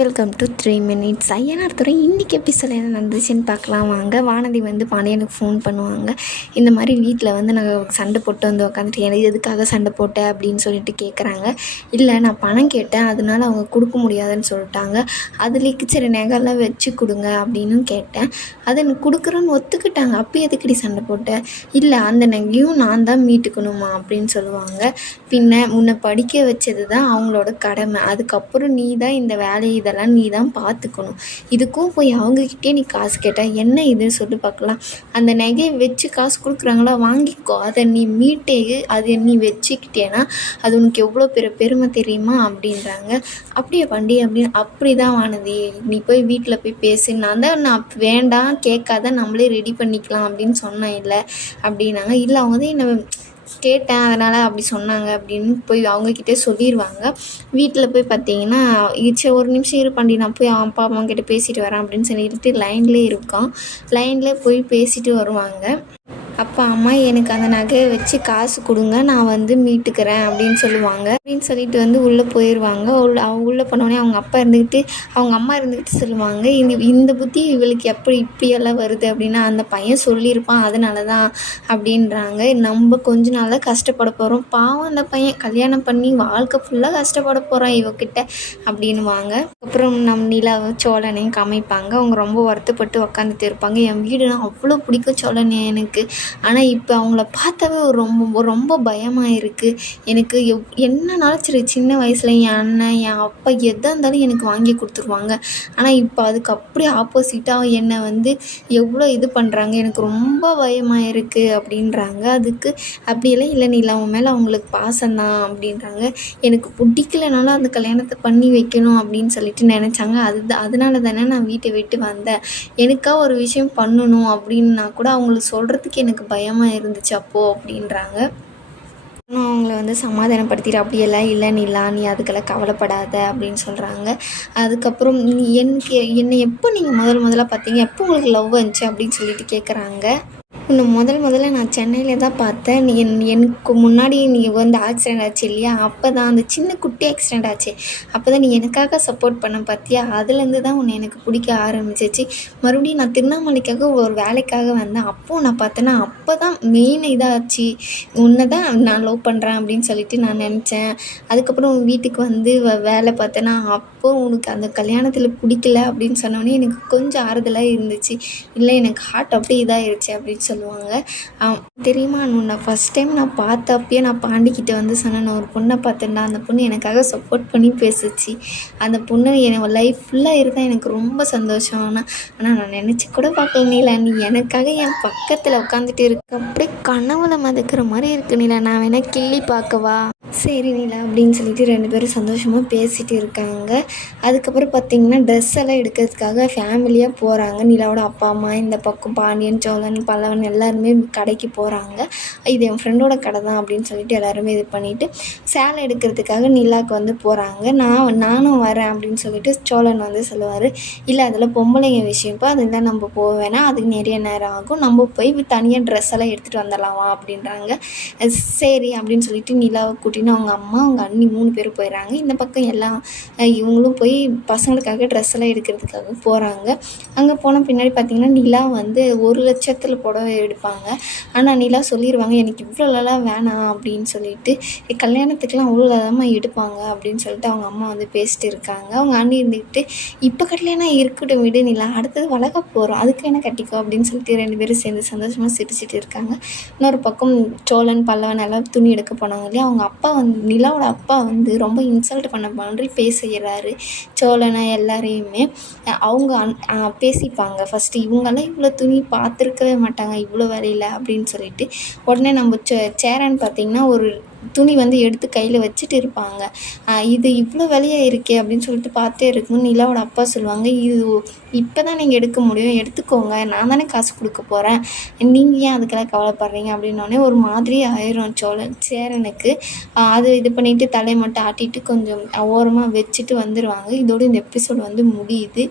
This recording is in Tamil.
Welcome to 3 minutes. ஐயனார் துறை இன்றைக்கி எபிசோட் என்ன நடந்துச்சுன்னு பார்க்கலாம் வாங்க. வானதி வந்து பாண்டியனுக்கு ஃபோன் பண்ணுவாங்க. இந்த மாதிரி வீட்டில் வந்து நாங்கள் சண்டை போட்டு வந்து உட்காந்துட்டு எனக்கு எதுக்காக சண்டை போட்டேன் அப்படின்னு சொல்லிட்டு கேட்குறாங்க. இல்லை, நான் பணம் கேட்டேன், அதனால அவங்க கொடுக்க முடியாதுன்னு சொல்லிட்டாங்க. அதுலேக்கு சரி நகைலாம் வச்சு கொடுங்க அப்படின்னு கேட்டேன். அதை எனக்கு கொடுக்குறோன்னு ஒத்துக்கிட்டாங்க. அப்போ எதுக்கடி சண்டை போட்டேன்? இல்லை, அந்த நகையும் நான் தான் மீட்டுக்கணுமா அப்படின்னு சொல்லுவாங்க. பின்ன உன்னை படிக்க வச்சது தான் அவங்களோட கடமை, அதுக்கப்புறம் நீ தான் இந்த வேலையை இதெல்லாம் நீ தான் பார்த்துக்கணும். இதுக்கும் போய் அவங்கக்கிட்டே நீ காசு கேட்டால் என்ன இதுன்னு சொல்லி பார்க்கலாம். அந்த நகையை வச்சு காசு கொடுக்குறாங்களா, வாங்கிக்கோ, அதை நீ மீட்டே அதை நீ வச்சுக்கிட்டேன்னா அது உனக்கு எவ்வளோ பெருமை தெரியுமா அப்படின்றாங்க. அப்படியே வண்டி அப்படின்னு அப்படி தான் வானதி, நீ போய் வீட்டில் போய் பேசு, நான் வேண்டாம் கேட்காத நம்மளே ரெடி பண்ணிக்கலாம் அப்படின்னு சொன்னேன் இல்லை அப்படின்னாங்க. இல்லை, அவங்க தான் என்னை கேட்டேன் அதனால் அப்படி சொன்னாங்க அப்படின்னு போய் அவங்கக்கிட்டே சொல்லிடுவாங்க. வீட்டில் போய் பார்த்தீங்கன்னா ஒரு நிமிஷம் இரு பாண்டி, நான் போய் அப்பா அம்மா கிட்டே பேசிட்டு வரேன் அப்படின்னு சொல்லிட்டு லைன்லேயே இருக்கான். லைனில் போய் பேசிட்டு வருவாங்க. அப்பா அம்மா எனக்கு அந்த நகையை வச்சு காசு கொடுங்க, நான் வந்து மீட்டுக்கிறேன் அப்படின்னு சொல்லுவாங்க. அப்படின்னு சொல்லிட்டு வந்து உள்ளே போயிடுவாங்க. அவங்க உள்ளே போனோடனே அவங்க அம்மா இருந்துக்கிட்டு சொல்லுவாங்க, இந்த புத்தி இவளுக்கு எப்படி இப்படியெல்லாம் வருது அப்படின்னா அந்த பையன் சொல்லியிருப்பான் அதனால தான் அப்படின்றாங்க. நம்ம கொஞ்ச நாள் தான் கஷ்டப்பட போகிறோம், பாவம் அந்த பையன் கல்யாணம் பண்ணி வாழ்க்கை ஃபுல்லாக கஷ்டப்பட போகிறான் இவக்கிட்ட அப்படின்வாங்க. அப்புறம் நிலா சோழனையும் காமிப்பாங்க. அவங்க ரொம்ப வருத்தப்பட்டு உக்காந்துட்டு இருப்பாங்க. என் வீடுனா அவ்வளோ பிடிக்கும் சோழனை எனக்கு, ஆனால் இப்போ அவங்கள பார்த்தாவே ரொம்ப பயமாக இருக்குது எனக்கு. என்னன்னாலும் சரி, சின்ன வயசில் என் அண்ணன் என் அப்பா எதாக இருந்தாலும் எனக்கு வாங்கி கொடுத்துருவாங்க. ஆனால் இப்போ அதுக்கு அப்படியே ஆப்போசிட்டாக என்னை வந்து எவ்வளோ இது பண்ணுறாங்க, எனக்கு ரொம்ப பயமாக இருக்குது அப்படின்றாங்க. அதுக்கு அப்படியெல்லாம் இல்லை நீ அவன் மேலே அவங்களுக்கு பாசம்தான் அப்படின்றாங்க. எனக்கு பிடிக்கலனாலும் அந்த கல்யாணத்தை பண்ணி வைக்கணும் அப்படின்னு சொல்லிட்டு நினச்சாங்க. அதனால தானே நான் வீட்டை விட்டு வந்தேன். எனக்காக ஒரு விஷயம் பண்ணணும் அப்படின்னா கூட அவங்களுக்கு சொல்கிறதுக்கு எனக்கு பயமாக இருந்துச்சு அப்போது அப்படின்றாங்க. அவங்கள வந்து சமாதானப்படுத்திட்டு அப்படியெல்லாம் இல்லை நிலா, நீ அதுக்கெல்லாம் கவலைப்படாத அப்படின்னு சொல்கிறாங்க. அதுக்கப்புறம் என்னை எப்போ நீங்கள் முதல்ல பார்த்தீங்க, எப்போ உங்களுக்கு லவ் வந்துச்சு அப்படின்னு சொல்லிட்டு கேட்குறாங்க. உன்னை முதல்ல நான் சென்னையில் தான் பார்த்தேன். எனக்கு முன்னாடி நீ வந்து ஆக்சிடெண்ட் ஆச்சு இல்லையா, அப்போ தான் அந்த சின்ன குட்டி ஆக்சிடெண்ட் ஆச்சு, அப்போ தான் நீ எனக்காக சப்போர்ட் பண்ண பார்த்தியா, அதுலேருந்து தான் உன்னை எனக்கு பிடிக்க ஆரம்பிச்சிச்சு. மறுபடியும் நான் திருவண்ணாமலைக்காக ஒரு வேலைக்காக வந்தேன், அப்போது நான் பார்த்தேன்னா அப்போ தான் மெயின் இதாச்சு, உன்னை தான் நான் லவ் பண்ணுறேன் அப்படின்னு சொல்லிட்டு நான் நினச்சேன். அதுக்கப்புறம் வீட்டுக்கு வந்து வேலை பார்த்தேன்னா அப்போ உனக்கு அந்த கல்யாணத்தில் பிடிக்கல அப்படின்னு சொன்னோடனே எனக்கு கொஞ்சம் ஆறுதலாக இருந்துச்சு. இல்லை, எனக்கு ஹார்ட் அப்படியே இதாகிருச்சு அப்படின்னு சொல்லுவாங்க. தெரியுமா, உன்னை ஃபஸ்ட் டைம் நான் பார்த்தப்பயே நான் பாண்டிக்கிட்ட வந்து சொன்னேன், நான் ஒரு பொண்ணை பார்த்தேன்டா, அந்த பொண்ணு எனக்காக சப்போர்ட் பண்ணி பேசுச்சு, அந்த பொண்ணு என் லைஃப் ஃபுல்லாக இருந்தால் எனக்கு ரொம்ப சந்தோஷம். ஆனால் நான் நினச்சி கூட பார்க்கல நீலா, நீ எனக்காக என் பக்கத்தில் உட்காந்துட்டு இருக்க, அப்படியே கனவுல மதக்கிற மாதிரி இருக்கு நீலா, நான் வேணா கிள்ளி பார்க்கவா? சரி நீலா அப்படின்னு சொல்லிட்டு 2 பேரும் சந்தோஷமாக பேசிகிட்டு இருக்காங்க. அதுக்கப்புறம் பார்த்திங்கன்னா ட்ரெஸ் எல்லாம் எடுக்கிறதுக்காக ஃபேமிலியாக போகிறாங்க. நிலாவோட அப்பா அம்மா, இந்த பக்கம் பாண்டியன், சோழன், பல்லவன் எல்லாருமே கடைக்கு போகிறாங்க. இது என் ஃப்ரெண்டோட கடை தான் அப்படின்னு சொல்லிட்டு எல்லாருமே இது பண்ணிவிட்டு சேலை எடுக்கிறதுக்காக நிலாவுக்கு வந்து போகிறாங்க. நானும் வரேன் அப்படின்னு சொல்லிட்டு சோழன் வந்து சொல்லுவார். இல்லை, அதில் பொம்பளைங்க விஷயம்ப்போ, அதெல்லாம் நம்ம போக வேணாம், அதுக்கு நிறைய நேரம் ஆகும், நம்ம போய் தனியாக ட்ரெஸ் எல்லாம் எடுத்துகிட்டு வந்துடலாமா அப்படின்றாங்க. சரி அப்படின்னு சொல்லிட்டு நிலாவை கூட்டின்னு அவங்க அம்மா அவங்க அண்ணி 3 பேரும் போயிடுறாங்க. இந்த பக்கம் எல்லாம் இவங்களும் போய் பசங்களுக்காக ட்ரெஸ் எல்லாம் எடுக்கிறதுக்காக போகிறாங்க. அங்கே போன பின்னாடி பார்த்திங்கன்னா நிலா வந்து 1 லட்சத்தில் புடவை எடுப்பாங்க. ஆனால் நிலா சொல்லிடுவாங்க, எனக்கு இவ்வளோலாம் வேணாம் அப்படின்னு சொல்லிட்டு, கல்யாணத்துக்குலாம் அவ்வளோதாம்மா எடுப்பாங்க அப்படின்னு சொல்லிட்டு அவங்க அம்மா வந்து பேசிட்டு இருக்காங்க. அவங்க அண்ணி இருந்துக்கிட்டு, இப்போ கல்யாணம் இருக்கட்டும் விடு நிலா, அடுத்தது வளர்க்க போகிறோம், அதுக்கு என்ன கட்டிக்கோ அப்படின்னு சொல்லிட்டு 2 பேரும் சேர்ந்து சந்தோஷமாக சிரிச்சிட்டு இருக்காங்க. இன்னொரு பக்கம் சோழன், பல்லவன் எல்லாம் துணி எடுக்க போனாங்க இல்லையா, அவங்க அப்பா வந்து நிலாவோட அப்பா வந்து ரொம்ப இன்சல்ட் பண்ண மாதிரி பேசுகிறாரு சோழனை எல்லாரையுமே. அவங்க பேசிப்பாங்க ஃபஸ்ட்டு, இவங்கெல்லாம் இவ்வளோ துணி பார்த்துருக்கவே மாட்டாங்க இவ்வளோ வேலையில் அப்படின்னு சொல்லிட்டு. உடனே நம்ம சேரன் பார்த்திங்கன்னா ஒரு துணி வந்து எடுத்து கையில் வச்சுட்டு இருப்பாங்க. இது இவ்வளோ வேலையாக இருக்கே அப்படின்னு சொல்லிட்டு பார்த்தே இருக்கும்போது நிலாவோட அப்பா சொல்லுவாங்க, இது இப்போ தான் நீங்கள் எடுக்க முடியும், எடுத்துக்கோங்க, நான் தானே காசு கொடுக்க போகிறேன், நீங்கள் ஏன் அதுக்கெல்லாம் கவலைப்படுறீங்க அப்படின்னோடனே ஒரு மாதிரி ஆயிரும் சேரனுக்கு. அது இது பண்ணிவிட்டு தலையை மட்டும் ஆட்டிட்டு கொஞ்சம் ஓரமாக வச்சுட்டு வந்துடுவாங்க. இதோடு இந்த எபிசோடு வந்து முடியுது.